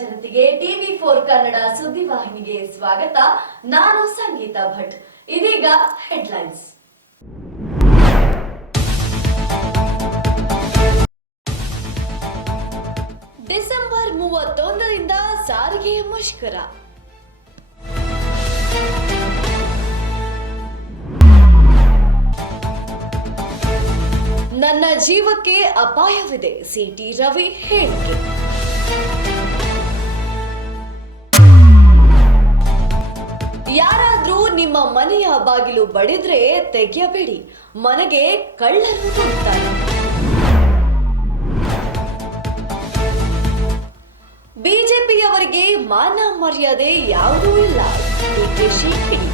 ಜನತೆಗೆ ಟಿವಿ4 ಕನ್ನಡ ಸುದ್ದಿವಾಹಿನಿಗೆ ಸ್ವಾಗತ. ನಾನು ಸಂಗೀತ ಭಟ್. ಇದೀಗ ಹೆಡ್ಲೈನ್ಸ್. ಡಿಸೆಂಬರ್ 31ರಿಂದ ಸಾರಿಗೆ ಮುಷ್ಕರ. ನನ್ನ ಜೀವಕ್ಕೆ ಅಪಾಯವಿದೆ, ಸಿಟಿ ರವಿ ಹೇಳಿಕೆ. ಯಾರಾದ್ರೂ ನಿಮ್ಮ ಮನೆಯ ಬಾಗಿಲು ಬಡಿದ್ರೆ ತೆಗೆಯಬೇಡಿ, ಮನೆಗೆ ಕಳ್ಳರು ನುಗ್ಗುತ್ತಾರೆ. ಬಿಜೆಪಿಯವರಿಗೆ ಮಾನ ಮರ್ಯಾದೆ ಯಾವುದೂ ಇಲ್ಲ, ಡಿಕೆಶಿ ಕಿಡಿ.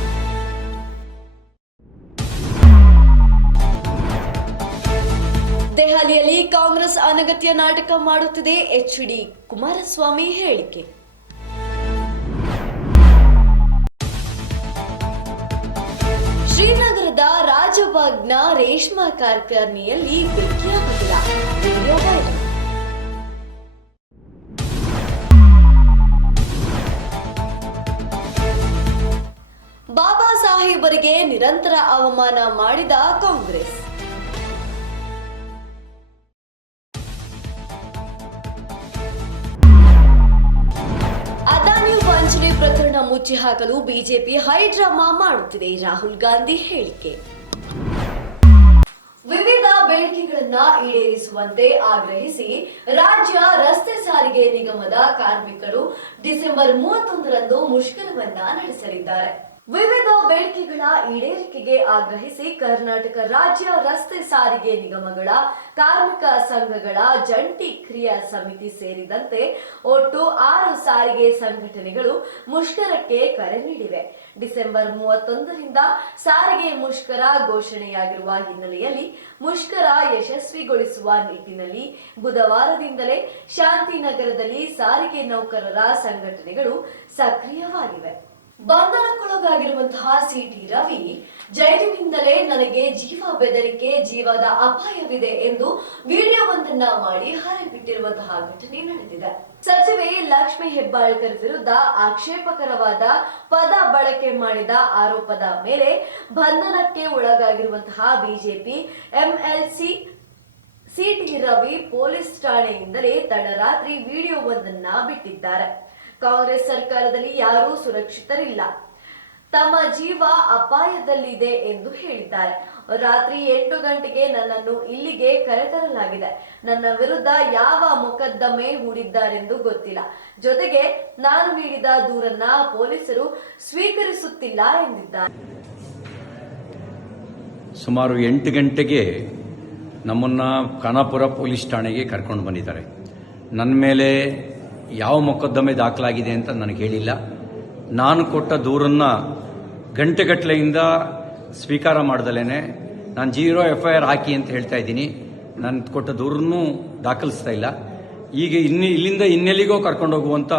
ದೆಹಲಿಯಲ್ಲಿ ಕಾಂಗ್ರೆಸ್ ಅನಗತ್ಯ ನಾಟಕ ಮಾಡುತ್ತಿದೆ, ಎಚ್.ಡಿ. ಕುಮಾರಸ್ವಾಮಿ ಹೇಳಿಕೆ. ಶ್ರೀನಗರದ ರಾಜಬಾಗ್ನ ರೇಷ್ಮಾ ಕಾರ್ಖಾನೆಯಲ್ಲಿ ಬೆಂಕಿಯಾಗುತ್ತಿಲ್ಲ, ವಿಡಿಯೋ ವೈರಲ್. ಬಾಬಾ ಸಾಹೇಬರಿಗೆ ನಿರಂತರ ಅವಮಾನ ಮಾಡಿದ ಕಾಂಗ್ರೆಸ್. ಅದಾನಿ ವಂಚನೆ ಪ್ರಕರಣ ಮುಚ್ಚಿ ಹಾಕಲು ಬಿಜೆಪಿ ಹೈಡ್ರಾಮಾ ಮಾಡುತ್ತಿದೆ, ರಾಹುಲ್ ಗಾಂಧಿ ಹೇಳಿಕೆ. ವಿವಿಧ ಬೇಡಿಕೆಗಳನ್ನ ಈಡೇರಿಸುವಂತೆ ಆಗ್ರಹಿಸಿ ರಾಜ್ಯ ರಸ್ತೆ ಸಾರಿಗೆ ನಿಗಮದ ಕಾರ್ಮಿಕರು ಡಿಸೆಂಬರ್ 31ರಂದು ಮುಷ್ಕರವನ್ನ ನಡೆಸಲಿದ್ದಾರೆ. ವಿವಿಧ ಬೇಡಿಕೆಗಳ ಈಡೇರಿಕೆಗೆ ಆಗ್ರಹಿಸಿ ಕರ್ನಾಟಕ ರಾಜ್ಯ ರಸ್ತೆ ಸಾರಿಗೆ ನಿಗಮಗಳ ಕಾರ್ಮಿಕ ಸಂಘಗಳ ಜಂಟಿ ಕ್ರಿಯಾ ಸಮಿತಿ ಸೇರಿದಂತೆ ಒಟ್ಟು 6 ಸಾರಿಗೆ ಸಂಘಟನೆಗಳು ಮುಷ್ಕರಕ್ಕೆ ಕರೆ ನೀಡಿವೆ. ಡಿಸೆಂಬರ್ 31ರಿಂದ ಸಾರಿಗೆ ಮುಷ್ಕರ ಘೋಷಣೆಯಾಗಿರುವ ಹಿನ್ನೆಲೆಯಲ್ಲಿ ಮುಷ್ಕರ ಯಶಸ್ವಿಗೊಳಿಸುವ ನಿಟ್ಟಿನಲ್ಲಿ ಬುಧವಾರದಿಂದಲೇ ಶಾಂತಿನಗರದಲ್ಲಿ ಸಾರಿಗೆ ನೌಕರರ ಸಂಘಟನೆಗಳು ಸಕ್ರಿಯವಾಗಿವೆ. ಬಂಧನಕ್ಕೊಳಗಾಗಿರುವಂತಹ ಸಿಟಿ ರವಿ, ಜೈಲಿನಿಂದಲೇ ನನಗೆ ಜೀವ ಬೆದರಿಕೆ, ಜೀವದ ಅಪಾಯವಿದೆ ಎಂದು ವಿಡಿಯೋವೊಂದನ್ನ ಮಾಡಿ ಹರಿಬಿಟ್ಟಿರುವಂತಹ ಘಟನೆ ನಡೆದಿದೆ. ಸಚಿವೆ ಲಕ್ಷ್ಮಿ ಹೆಬ್ಬಾಳ್ಕರ್ ವಿರುದ್ಧ ಆಕ್ಷೇಪಕರವಾದ ಪದ ಬಳಕೆ ಮಾಡಿದ ಆರೋಪದ ಮೇಲೆ ಬಂಧನಕ್ಕೆ ಒಳಗಾಗಿರುವಂತಹ BJP MLC C T Ravi police ಠಾಣೆಯಿಂದಲೇ ತಡರಾತ್ರಿ ವಿಡಿಯೋವೊಂದನ್ನ ಬಿಟ್ಟಿದ್ದಾರೆ. ಕಾಂಗ್ರೆಸ್ ಸರ್ಕಾರದಲ್ಲಿ ಯಾರೂ ಸುರಕ್ಷಿತರಿಲ್ಲ, ತಮ್ಮ ಜೀವ ಅಪಾಯದಲ್ಲಿದೆ ಎಂದು ಹೇಳಿದ್ದಾರೆ. ರಾತ್ರಿ 8 ಗಂಟೆಗೆ ನನ್ನನ್ನು ಇಲ್ಲಿಗೆ ಕರೆತರಲಾಗಿದೆ. ನನ್ನ ವಿರುದ್ಧ ಯಾವ ಮೊಕದ್ದಮೆ ಹೂಡಿದ್ದಾರೆಂದು ಗೊತ್ತಿಲ್ಲ. ಜೊತೆಗೆ ನಾನು ನೀಡಿದ ದೂರನ್ನ ಪೊಲೀಸರು ಸ್ವೀಕರಿಸುತ್ತಿಲ್ಲ ಎಂದಿದ್ದಾರೆ. ಸುಮಾರು 8 ಗಂಟೆಗೆ ನಮ್ಮನ್ನ ಖಾನಾಪುರ ಪೊಲೀಸ್ ಠಾಣೆಗೆ ಕರ್ಕೊಂಡು ಬಂದಿದ್ದಾರೆ. ನನ್ನ ಮೇಲೆ ಯಾವ ಮೊಕದ್ದಮೆ ದಾಖಲಾಗಿದೆ ಅಂತ ನನಗೆ ಹೇಳಿಲ್ಲ. ನಾನು ಕೊಟ್ಟ ದೂರನ್ನು ಗಂಟೆಗಟ್ಟಲೆಯಿಂದ ಸ್ವೀಕಾರ ಮಾಡ್ದಲೇನೆ ನಾನು 0 FIR ಹಾಕಿ ಅಂತ ಹೇಳ್ತಾ ಇದ್ದೀನಿ. ನಾನು ಕೊಟ್ಟ ದೂರನ್ನು ದಾಖಲಿಸ್ತಾ ಇಲ್ಲ. ಈಗ ಇಲ್ಲಿಂದ ಇನ್ನೆಲ್ಲಿಗೋ ಕರ್ಕೊಂಡು ಹೋಗುವಂತ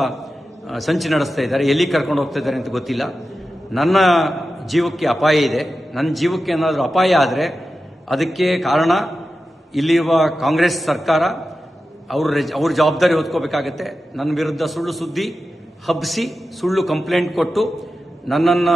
ಸಂಚು ನಡೆಸ್ತಾ ಇದ್ದಾರೆ. ಎಲ್ಲಿಗೆ ಕರ್ಕೊಂಡು ಹೋಗ್ತಾ ಇದ್ದಾರೆ ಅಂತ ಗೊತ್ತಿಲ್ಲ. ನನ್ನ ಜೀವಕ್ಕೆ ಅಪಾಯ ಇದೆ. ನನ್ನ ಜೀವಕ್ಕೆ ಏನಾದರೂ ಅಪಾಯ ಆದರೆ ಅದಕ್ಕೆ ಕಾರಣ ಇಲ್ಲಿರುವ ಕಾಂಗ್ರೆಸ್ ಸರ್ಕಾರ. ಅವ್ರ ಜವಾಬ್ದಾರಿ ಹೊತ್ಕೋಬೇಕಾಗತ್ತೆ. ನನ್ನ ವಿರುದ್ಧ ಸುಳ್ಳು ಸುದ್ದಿ ಹಬ್ಬಿಸಿ ಸುಳ್ಳು ಕಂಪ್ಲೇಂಟ್ ಕೊಟ್ಟು ನನ್ನನ್ನು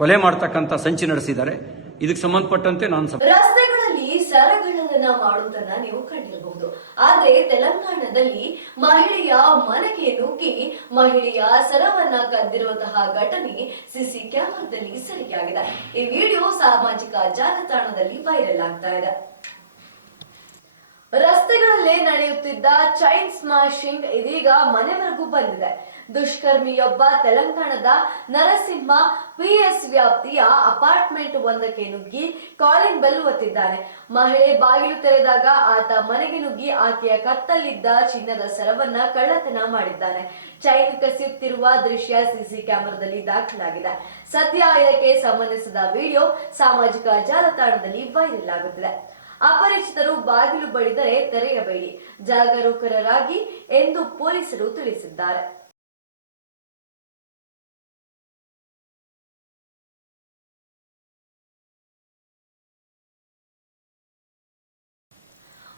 ಕೊಲೆ ಮಾಡ್ತಕ್ಕಂಥ ಸಂಚು ನಡೆಸಿದ್ದಾರೆ. ಇದಕ್ಕೆ ಸಂಬಂಧಪಟ್ಟಂತೆ ನಾನು ರಸ್ತೆಗಳಲ್ಲಿ ಸರಗಳನ್ನ ಮಾಡುವುದನ್ನ ನೀವು ಕಂಡಿರಬಹುದು. ಆದ್ರೆ ತೆಲಂಗಾಣದಲ್ಲಿ ಮಹಿಳೆಯ ಮನೆಗೆ ನುಗ್ಗಿ ಮಹಿಳೆಯ ಸರವನ್ನ ಕದ್ದಿರುವಂತಹ ಘಟನೆ ಸಿಸಿ ಕ್ಯಾಮೆರಾದಲ್ಲಿ ಸೆರೆಯಾಗಿದೆ. ಈ ವಿಡಿಯೋ ಸಾಮಾಜಿಕ ಜಾಲತಾಣದಲ್ಲಿ ವೈರಲ್ ಆಗ್ತಾ ಇದೆ. ರಸ್ತೆಗಳಲ್ಲೇ ನಡೆಯುತ್ತಿದ್ದ ಚೈನ್ ಸ್ಮ್ಯಾಶಿಂಗ್ ಇದೀಗ ಮನೆವರೆಗೂ ಬಂದಿದೆ. ದುಷ್ಕರ್ಮಿಯೊಬ್ಬ ತೆಲಂಗಾಣದ ನರಸಿಂಹ ಪಿಎಸ್ ವ್ಯಾಪ್ತಿಯ ಅಪಾರ್ಟ್ಮೆಂಟ್ ಒಂದಕ್ಕೆ ನುಗ್ಗಿ ಕಾಲಿಂಗ್ ಬೆಲ್ ಒತ್ತಿದ್ದಾನೆ. ಮಹಿಳೆ ಬಾಗಿಲು ತೆರೆದಾಗ ಆತ ಮನೆಗೆ ನುಗ್ಗಿ ಆಕೆಯ ಕತ್ತಲ್ಲಿದ್ದ ಚಿನ್ನದ ಸರವನ್ನ ಕಳ್ಳತನ ಮಾಡಿದ್ದಾನೆ. ಚೈನ್ ಕಸಿಯುತ್ತಿರುವ ದೃಶ್ಯ ಸಿಸಿ ಕ್ಯಾಮೆರಾದಲ್ಲಿ ದಾಖಲಾಗಿದೆ. ಸದ್ಯ ಇದಕ್ಕೆ ಸಂಬಂಧಿಸಿದ ವಿಡಿಯೋ ಸಾಮಾಜಿಕ ಜಾಲತಾಣದಲ್ಲಿ ವೈರಲ್ ಆಗುತ್ತಿದೆ. ಅಪರಿಚಿತರು ಬಾಗಿಲು ಬಡಿದರೆ ತೆರೆಯಬೇಡಿ, ಜಾಗರೂಕರಾಗಿ ಎಂದು ಪೊಲೀಸರು ತಿಳಿಸಿದ್ದಾರೆ.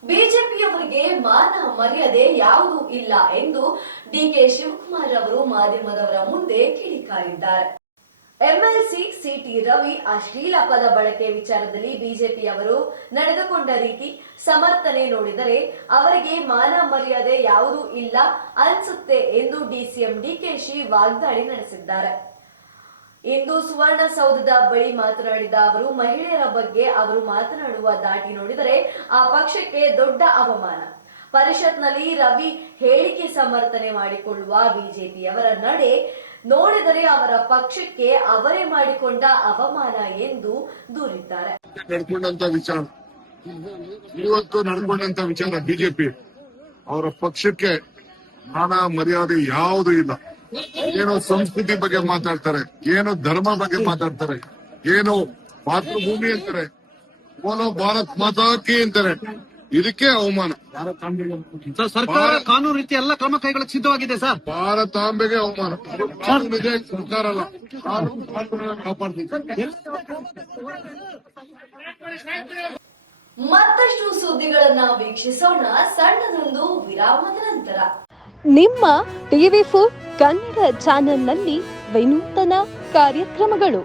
ಬಿಜೆಪಿಯವರಿಗೆ ಮಾನ ಮರ್ಯಾದೆ ಯಾವುದೂ ಇಲ್ಲ ಎಂದು ಡಿಕೆ ಶಿವಕುಮಾರ್ ಅವರು ಮಾಧ್ಯಮದವರ ಮುಂದೆ ಕಿಡಿಕಾರಿದ್ದಾರೆ. ಎಂಎಲ್ಸಿ ಸಿಟಿ ರವಿ ಅಶ್ಲೀಲ ಪದ ಬಳಕೆ ವಿಚಾರದಲ್ಲಿ ಬಿಜೆಪಿಯವರು ನಡೆದುಕೊಂಡ ರೀತಿ ಸಮರ್ಥನೆ ನೋಡಿದರೆ ಅವರಿಗೆ ಮಾನ ಮರ್ಯಾದೆ ಯಾವುದೂ ಇಲ್ಲ ಅನ್ಸುತ್ತೆ ಎಂದು ಡಿಸಿಎಂ ಡಿಕೆಶಿ ವಾಗ್ದಾಳಿ ನಡೆಸಿದ್ದಾರೆ. ಇಂದು ಸುವರ್ಣಸೌಧದ ಬಳಿ ಮಾತನಾಡಿದ ಅವರು, ಮಹಿಳೆಯರ ಬಗ್ಗೆ ಅವರು ಮಾತನಾಡುವ ದಾಟಿ ನೋಡಿದರೆ ಆ ಪಕ್ಷಕ್ಕೆ ದೊಡ್ಡ ಅವಮಾನ. ಪರಿಷತ್ನಲ್ಲಿ ರವಿ ಹೇಳಿಕೆ ಸಮರ್ಥನೆ ಮಾಡಿಕೊಳ್ಳುವ ಬಿಜೆಪಿಯವರ ನಡೆ ನೋಡಿದರೆ ಅವರ ಪಕ್ಷಕ್ಕೆ ಅವರೇ ಮಾಡಿಕೊಂಡ ಅವಮಾನ ಎಂದು ದೂರಿದ್ದಾರೆ. ಇವತ್ತು ನಡ್ಕೊಂಡಂತ ವಿಚಾರ ಬಿಜೆಪಿ ಅವರ ಪಕ್ಷಕ್ಕೆ ಮಾನ ಮರ್ಯಾದೆ ಯಾವುದೂ ಇಲ್ಲ. ಏನೋ ಸಂಸ್ಕೃತಿ ಬಗ್ಗೆ ಮಾತಾಡ್ತಾರೆ, ಏನೋ ಧರ್ಮ ಬಗ್ಗೆ ಮಾತಾಡ್ತಾರೆ, ಏನೋ ಮಾತೃಭೂಮಿ ಅಂತಾರೆ, ಓನೋ ಭಾರತ್ ಮಾತಾ ಕಿ ಅಂತಾರೆ. ಇದಕ್ಕೆ ಅವಮಾನ. ಸರ್ಕಾರ ಕಾನೂನು ರೀತಿ ಎಲ್ಲ ಕ್ರಮ ಕೈಗೊಳ್ಳಕ್ಕೆ ಸಿದ್ಧವಾಗಿದೆ ಸರ್. ಭಾರತಾಂಬೆಗೆ ಅವಮಾನ. ಕಾನೂನಿದೆ, ಸರ್ಕಾರ ಅಲ್ಲ. ಕಾನೂನು ಕಾಪಾಡ್ತೀವಿ. ಮತ್ತಷ್ಟು ಸುದ್ದಿಗಳನ್ನ ವೀಕ್ಷಿಸೋಣ ಸಣ್ಣದೊಂದು ವಿರಾಮದ ನಂತರ. ನಿಮ್ಮ ಟಿವಿ4 ಕನ್ನಡ ಚಾನೆಲ್ನಲ್ಲಿ ವಿನೂತನ ಕಾರ್ಯಕ್ರಮಗಳು.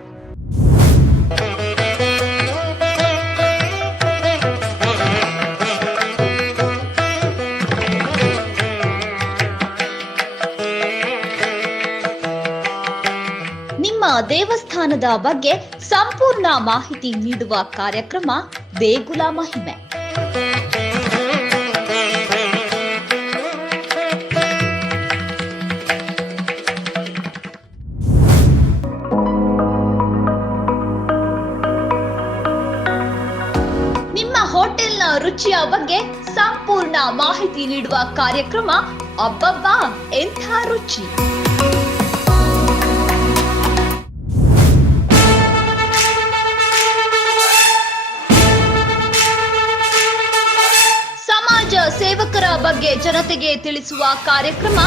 ನಿಮ್ಮ ದೇವಸ್ಥಾನದ ಬಗ್ಗೆ ಸಂಪೂರ್ಣ ಮಾಹಿತಿ ನೀಡುವ ಕಾರ್ಯಕ್ರಮ ದೇಗುಲ ಮಹಿಮೆ. ನಿಮ್ಮ ಹೋಟೆಲ್ನ ರುಚಿಯ ಬಗ್ಗೆ ಸಂಪೂರ್ಣ ಮಾಹಿತಿ ನೀಡುವ ಕಾರ್ಯಕ್ರಮ ಅಬ್ಬಬ್ಬಾ ಎಂಥ ರುಚಿ. ಸಮಾಜ ಸೇವಕರ ಬಗ್ಗೆ ಜನತೆಗೆ ತಿಳಿಸುವ ಕಾರ್ಯಕ್ರಮ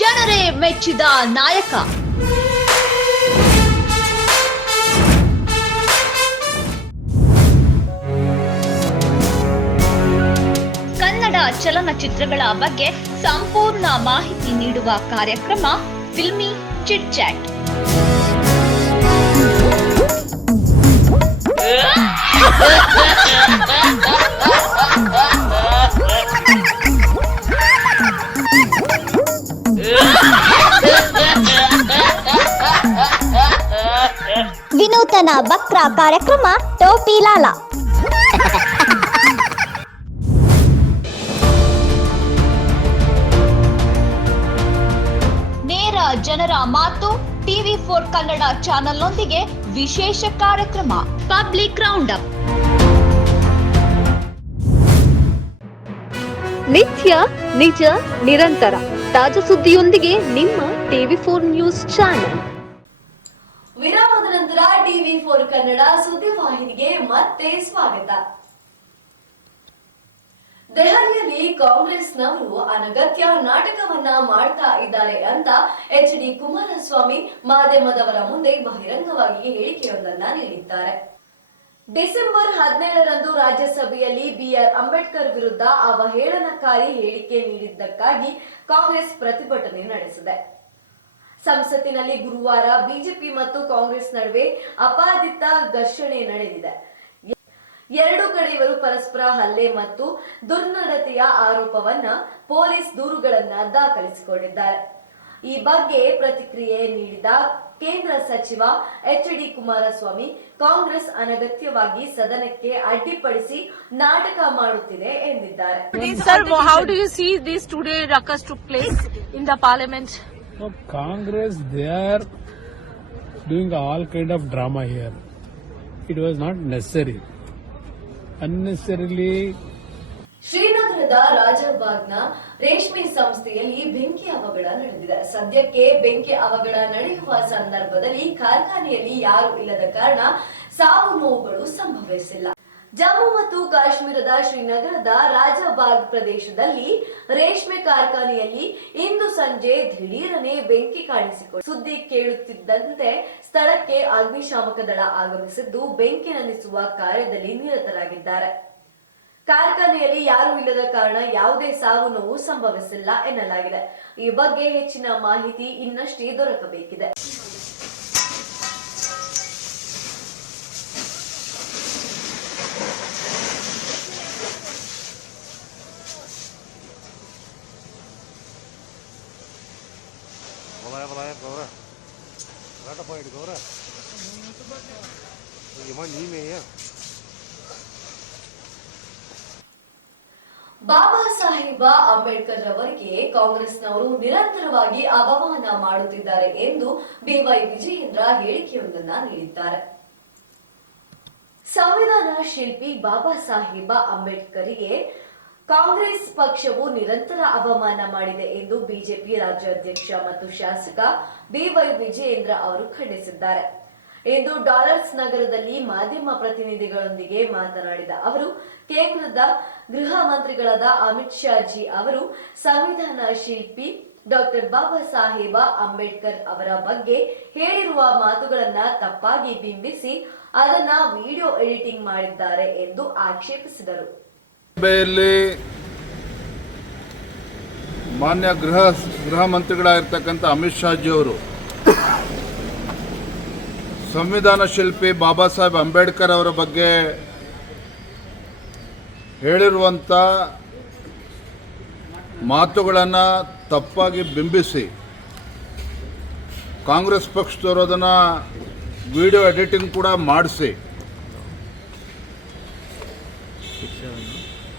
ಜನರೇ ಮೆಚ್ಚಿದ ನಾಯಕ. ಕನ್ನಡ ಚಲನಚಿತ್ರಗಳ ಬಗ್ಗೆ ಸಂಪೂರ್ಣ ಮಾಹಿತಿ ನೀಡುವ ಕಾರ್ಯಕ್ರಮ ಫಿಲ್ಮಿ ಚಿಟ್ ಚಾಟ್. ವಿನೂತನ ಬಕ್ರ ಕಾರ್ಯಕ್ರಮ ಟೋಪಿ ಲಾಲ. ನೇರ ಜನರ ಮಾತು ಟಿವಿ4 ಕನ್ನಡ ಚಾನೆಲ್ನೊಂದಿಗೆ ವಿಶೇಷ ಕಾರ್ಯಕ್ರಮ ಪಬ್ಲಿಕ್ ರೌಂಡ್ ಅಪ್. ನಿತ್ಯ ನಿಜ ನಿರಂತರ ತಾಜಾ ಸುದ್ದಿಯೊಂದಿಗೆ ನಿಮ್ಮ ಟಿವಿ4 ನ್ಯೂಸ್ ಚಾನೆಲ್. ವಿರಾಮದ ನಂತರ ಟಿವಿ4 ಕನ್ನಡ ಸುದ್ದಿವಾಹಿನಿಗೆ ಮತ್ತೆ ಸ್ವಾಗತ. ದೆಹಲಿಯಲ್ಲಿ ಕಾಂಗ್ರೆಸ್ನವರು ಅನಗತ್ಯ ನಾಟಕವನ್ನ ಮಾಡ್ತಾ ಇದ್ದಾರೆ ಅಂತ ಎಚ್.ಡಿ. ಕುಮಾರಸ್ವಾಮಿ ಮಾಧ್ಯಮದವರ ಮುಂದೆ ಬಹಿರಂಗವಾಗಿ ಹೇಳಿಕೆಯೊಂದನ್ನ ನೀಡಿದ್ದಾರೆ. ಡಿಸೆಂಬರ್ 17ರಂದು ರಾಜ್ಯಸಭೆಯಲ್ಲಿ ಬಿ.ಆರ್. ಅಂಬೇಡ್ಕರ್ ವಿರುದ್ಧ ಅವಹೇಳನಕಾರಿ ಹೇಳಿಕೆ ನೀಡಿದ್ದಕ್ಕಾಗಿ ಕಾಂಗ್ರೆಸ್ ಪ್ರತಿಭಟನೆ ನಡೆಸಿದೆ. ಸಂಸತ್ತಿನಲ್ಲಿ ಗುರುವಾರ ಬಿಜೆಪಿ ಮತ್ತು ಕಾಂಗ್ರೆಸ್ ನಡುವೆ ಅಪಾದಿತ ಘರ್ಷಣೆ ನಡೆದಿದೆ. ಎರಡು ಕಡೆಯವರು ಪರಸ್ಪರ ಹಲ್ಲೆ ಮತ್ತು ದುರ್ನಡತೆಯ ಆರೋಪವನ್ನ ಪೊಲೀಸ್ ದೂರುಗಳನ್ನ ದಾಖಲಿಸಿಕೊಂಡಿದ್ದಾರೆ. ಈ ಬಗ್ಗೆ ಪ್ರತಿಕ್ರಿಯೆ ನೀಡಿದ ಕೇಂದ್ರ ಸಚಿವ ಎಚ್.ಡಿ. ಕುಮಾರಸ್ವಾಮಿ, ಕಾಂಗ್ರೆಸ್ ಅನಗತ್ಯವಾಗಿ ಸದನಕ್ಕೆ ಅಡ್ಡಿಪಡಿಸಿ ನಾಟಕ ಮಾಡುತ್ತಿದೆ ಎಂದಿದ್ದಾರೆ. Sir, how do you see this today ruckus took place in the parliament? No, Congress, they are doing all kind of drama here. It was not necessary. Unnecessarily. ಶ್ರೀನಗರದ ರಾಜಬಾಗ್ನ ರೇಷ್ಮೆ ಸಂಸ್ಥೆಯಲ್ಲಿ ಬೆಂಕಿ ಅವಘಡ ನಡೆದಿದೆ. ಸದ್ಯಕ್ಕೆ ಬೆಂಕಿ ಅವಘಡ ನಡೆಯುವ ಸಂದರ್ಭದಲ್ಲಿ ಕಾರ್ಖಾನೆಯಲ್ಲಿ ಯಾರು ಇಲ್ಲದ ಕಾರಣ ಸಾವು ನೋವುಗಳು ಸಂಭವಿಸಿಲ್ಲ. ಜಮ್ಮು ಮತ್ತು ಕಾಶ್ಮೀರದ ಶ್ರೀನಗರದ ರಾಜಬಾಗ್ ಪ್ರದೇಶದಲ್ಲಿ ರೇಷ್ಮೆ ಕಾರ್ಖಾನೆಯಲ್ಲಿ ಇಂದು ಸಂಜೆ ದಿಢೀರನೆ ಬೆಂಕಿ ಕಾಣಿಸಿಕೊಂಡು ಸುದ್ದಿ ಕೇಳುತ್ತಿದ್ದಂತೆ ಸ್ಥಳಕ್ಕೆ ಅಗ್ನಿಶಾಮಕ ದಳ ಆಗಮಿಸಿದ್ದು ಬೆಂಕಿ ನಂದಿಸುವ ಕಾರ್ಯದಲ್ಲಿ ನಿರತರಾಗಿದ್ದಾರೆ. ಕಾರ್ಖಾನೆಯಲ್ಲಿ ಯಾರೂ ಇಲ್ಲದ ಕಾರಣ ಯಾವುದೇ ಸಾವು ನೋವು ಸಂಭವಿಸಿಲ್ಲ ಎನ್ನಲಾಗಿದೆ. ಈ ಬಗ್ಗೆ ಹೆಚ್ಚಿನ ಮಾಹಿತಿ ಇನ್ನಷ್ಟೇ ದೊರಕಬೇಕಿದೆ. ಬಾಬಾ ಸಾಹೇಬ ಅಂಬೇಡ್ಕರ್ ರವರಿಗೆ ಕಾಂಗ್ರೆಸ್ನವರು ನಿರಂತರವಾಗಿ ಅವಮಾನ ಮಾಡುತ್ತಿದ್ದಾರೆ ಎಂದು ಬಿವೈ ವಿಜಯೇಂದ್ರ ಹೇಳಿಕೆಯೊಂದನ್ನ ನೀಡಿದ್ದಾರೆ. ಸಂವಿಧಾನ ಶಿಲ್ಪಿ ಬಾಬಾ ಸಾಹೇಬ ಅಂಬೇಡ್ಕರ್ಗೆ ಕಾಂಗ್ರೆಸ್ ಪಕ್ಷವು ನಿರಂತರ ಅವಮಾನ ಮಾಡಿದೆ ಎಂದು ಬಿಜೆಪಿ ರಾಜ್ಯಾಧ್ಯಕ್ಷ ಮತ್ತು ಶಾಸಕ ಬಿವೈ ವಿಜಯೇಂದ್ರ ಅವರು ಖಂಡಿಸಿದ್ದಾರೆ. ಇಂದು ಡಾಲರ್ಸ್ ನಗರದಲ್ಲಿ ಮಾಧ್ಯಮ ಪ್ರತಿನಿಧಿಗಳೊಂದಿಗೆ ಮಾತನಾಡಿದ ಅವರು, ಕೇಂದ್ರದ ಗೃಹ ಮಂತ್ರಿಗಳಾದ ಅಮಿತ್ ಶಾ ಜಿ ಅವರು ಸಂವಿಧಾನ ಶಿಲ್ಪಿ ಡಾಕ್ಟರ್ ಬಾಬಾ ಸಾಹೇಬ ಅಂಬೇಡ್ಕರ್ ಅವರ ಬಗ್ಗೆ ಹೇಳಿರುವ ಮಾತುಗಳನ್ನ ತಪ್ಪಾಗಿ ಬಿಂಬಿಸಿ ಅದನ್ನ ವಿಡಿಯೋ ಎಡಿಟಿಂಗ್ ಮಾಡಿದ್ದಾರೆ ಎಂದು ಆಕ್ಷೇಪಿಸಿದರು. ಸಭೆಯಲ್ಲಿ ಮಾನ್ಯ ಗೃಹ ಮಂತ್ರಿಗಳಾಗಿರ್ತಕ್ಕಂಥ ಅಮಿತ್ ಶಾ ಜಿ ಅವರು ಸಂವಿಧಾನ ಶಿಲ್ಪಿ ಬಾಬಾ ಸಾಹೇಬ್ ಅಂಬೇಡ್ಕರ್ ಅವರ ಬಗ್ಗೆ ಹೇಳಿರುವಂಥ ಮಾತುಗಳನ್ನು ತಪ್ಪಾಗಿ ಬಿಂಬಿಸಿ ಕಾಂಗ್ರೆಸ್ ಪಕ್ಷದವರು ಅದನ್ನು ವಿಡಿಯೋ ಎಡಿಟಿಂಗ್ ಕೂಡ ಮಾಡಿಸಿ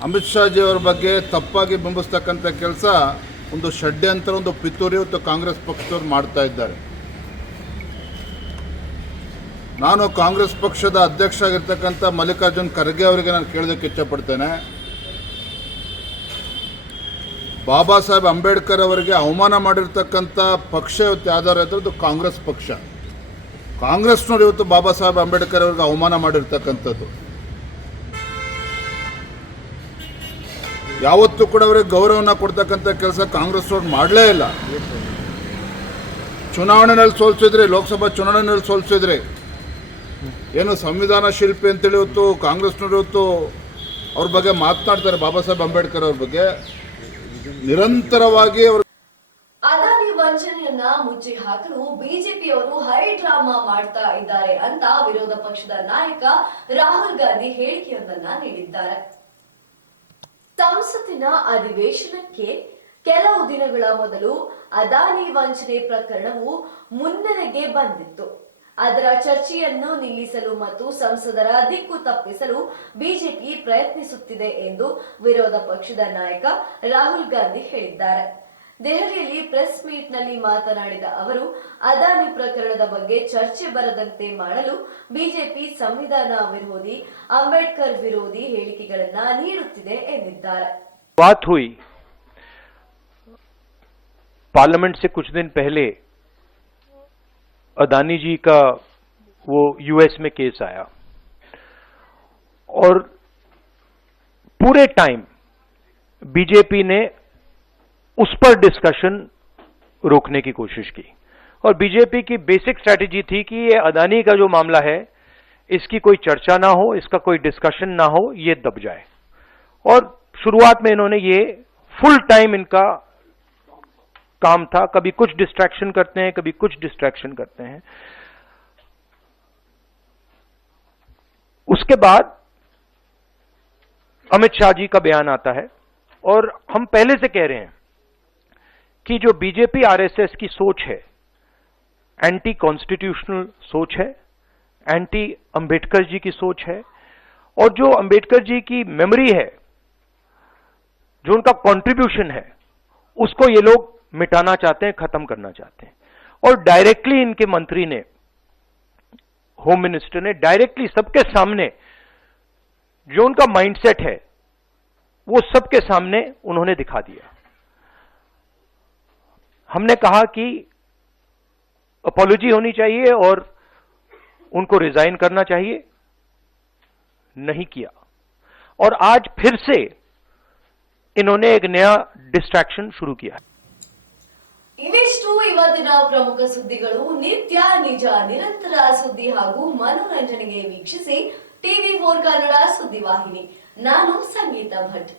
ಅಮಿತ್ ಶಾ ಜಿ ಅವರ ಬಗ್ಗೆ ತಪ್ಪಾಗಿ ಬಿಂಬಿಸ್ತಕ್ಕಂಥ ಕೆಲಸ ಒಂದು ಷಡ್ಯಂತ್ರ, ಒಂದು ಪಿತೂರಿ ಮತ್ತು ಕಾಂಗ್ರೆಸ್ ಪಕ್ಷದವರು ಮಾಡ್ತಾ ಇದ್ದಾರೆ. ನಾನು ಕಾಂಗ್ರೆಸ್ ಪಕ್ಷದ ಅಧ್ಯಕ್ಷ ಆಗಿರ್ತಕ್ಕಂಥ ಮಲ್ಲಿಕಾರ್ಜುನ್ ಖರ್ಗೆ ಅವರಿಗೆ ನಾನು ಕೇಳೋದಕ್ಕೆ ಇಚ್ಛಪಡ್ತೇನೆ. ಬಾಬಾ ಸಾಹೇಬ್ ಅಂಬೇಡ್ಕರ್ ಅವರಿಗೆ ಅವಮಾನ ಮಾಡಿರ್ತಕ್ಕಂಥ ಪಕ್ಷ ಇವತ್ತು ಯಾವ್ದಾರು ಇದ್ರೆ ಅದು ಕಾಂಗ್ರೆಸ್ ಪಕ್ಷ. ಕಾಂಗ್ರೆಸ್ನವರು ಇವತ್ತು ಬಾಬಾ ಸಾಹೇಬ್ ಅಂಬೇಡ್ಕರ್ ಅವರಿಗೆ ಅವಮಾನ ಮಾಡಿರ್ತಕ್ಕಂಥದ್ದು. ಯಾವತ್ತೂ ಕೂಡ ಅವರಿಗೆ ಗೌರವನ ಕೊಡ್ತಕ್ಕಂಥ ಕೆಲಸ ಕಾಂಗ್ರೆಸ್ನವ್ರು ಮಾಡಲೇ ಇಲ್ಲ. ಚುನಾವಣೆಯಲ್ಲಿ ಸೋಲ್ಸಿದ್ರಿ, ಲೋಕಸಭಾ ಚುನಾವಣೆಯಲ್ಲಿ ಸೋಲ್ಸಿದ್ರಿ. ಏನು ಸಂವಿಧಾನ ಶಿಲ್ಪಿ ಅಂತೇಳಿ ಇವತ್ತು ಕಾಂಗ್ರೆಸ್ನವರು ಇವತ್ತು ಅವ್ರ ಬಗ್ಗೆ ಮಾತನಾಡ್ತಾರೆ. ಬಾಬಾ ಸಾಹೇಬ್ ಅಂಬೇಡ್ಕರ್ ಅವ್ರ ಬಗ್ಗೆ ನಿರಂತರವಾಗಿ ಅವರು ಅದಾನಿ ವಂಚನೆಯನ್ನ ಮುಚ್ಚಿ ಹಾಕಲು ಬಿಜೆಪಿಯವರು ಹೈ ಡ್ರಾಮಾ ಮಾಡ್ತಾ ಇದ್ದಾರೆ ಅಂತ ವಿರೋಧ ಪಕ್ಷದ ನಾಯಕ ರಾಹುಲ್ ಗಾಂಧಿ ಹೇಳಿಕೆಯೊಂದನ್ನ ನೀಡಿದ್ದಾರೆ. ಸಂಸತ್ತಿನ ಅಧಿವೇಶನಕ್ಕೆ ಕೆಲವು ದಿನಗಳ ಮೊದಲು ಅದಾನಿ ವಂಚನೆ ಪ್ರಕರಣವು ಮುನ್ನೆಲೆಗೆ ಬಂದಿತ್ತು. ಅದರ ಚರ್ಚೆಯನ್ನು ನಿಲ್ಲಿಸಲು ಮತ್ತು ಸಂಸದರ ದಿಕ್ಕು ತಪ್ಪಿಸಲು ಬಿಜೆಪಿ ಪ್ರಯತ್ನಿಸುತ್ತಿದೆ ಎಂದು ವಿರೋಧ ಪಕ್ಷದ ನಾಯಕ ರಾಹುಲ್ ಗಾಂಧಿ ಹೇಳಿದ್ದಾರೆ. ದೆಹಲಿಯಲ್ಲಿ ಪ್ರೆಸ್ ಮೀಟ್ ನಲ್ಲಿ ಮಾತನಾಡಿದ ಅವರು, ಅದಾನಿ ಪ್ರಕರಣದ ಬಗ್ಗೆ ಚರ್ಚೆ ಬರದಂತೆ ಮಾಡಲು ಬಿಜೆಪಿ ಸಂವಿಧಾನ ವಿರೋಧಿ, ಅಂಬೇಡ್ಕರ್ ವಿರೋಧಿ ಹೇಳಿಕೆಗಳನ್ನ ನೀಡುತ್ತಿದೆ ಎಂದಿದ್ದಾರೆ. बात हुई पार्लियामेंट से कुछ दिन पहले अदानी जी का वो यूएस में केस आया और पूरे टाइम बीजेपी ने उस पर डिस्कशन रोकने की कोशिश की और बीजेपी की बेसिक स्ट्रैटेजी थी कि ये अदानी का जो मामला है इसकी कोई चर्चा ना हो, इसका कोई डिस्कशन ना हो, ये दब जाए। और शुरुआत में इन्होंने ये फुल टाइम इनका काम था, कभी कुछ डिस्ट्रैक्शन करते हैं, कभी कुछ डिस्ट्रैक्शन करते हैं। उसके बाद अमित शाह जी का बयान आता है और हम पहले से कह रहे हैं कि जो बीजेपी आरएसएस की सोच है एंटी कॉन्स्टिट्यूशनल सोच है, एंटी अंबेडकर जी की सोच है और जो अंबेडकर जी की मेमोरी है, जो उनका कंट्रीब्यूशन है, उसको ये लोग मिटाना चाहते हैं, खत्म करना चाहते हैं। और डायरेक्टली इनके मंत्री ने, होम मिनिस्टर ने डायरेक्टली सबके सामने जो उनका माइंडसेट है वो सबके सामने उन्होंने दिखा दिया। हमने कहा कि अपॉलॉजी होनी चाहिए और उनको रिजाइन करना चाहिए, नहीं किया। और आज फिर से इन्होंने एक नया डिस्ट्रैक्शन शुरू किया। ಇವಿಷ್ಟು ಇವತ್ತಿನ ಪ್ರಮುಖ ಸುದ್ದಿಗಳು. ನಿತ್ಯ ನಿಜ ನಿರಂತರ ಸುದ್ದಿ ಹಾಗೂ ಮನೋರಂಜನೆಗೆ ವೀಕ್ಷಿಸಿ ಟಿವಿ4 ಕನ್ನಡ ಸುದ್ದಿವಾಹಿನಿ. ನಾನು ಸಂಗೀತ ಭಟ್.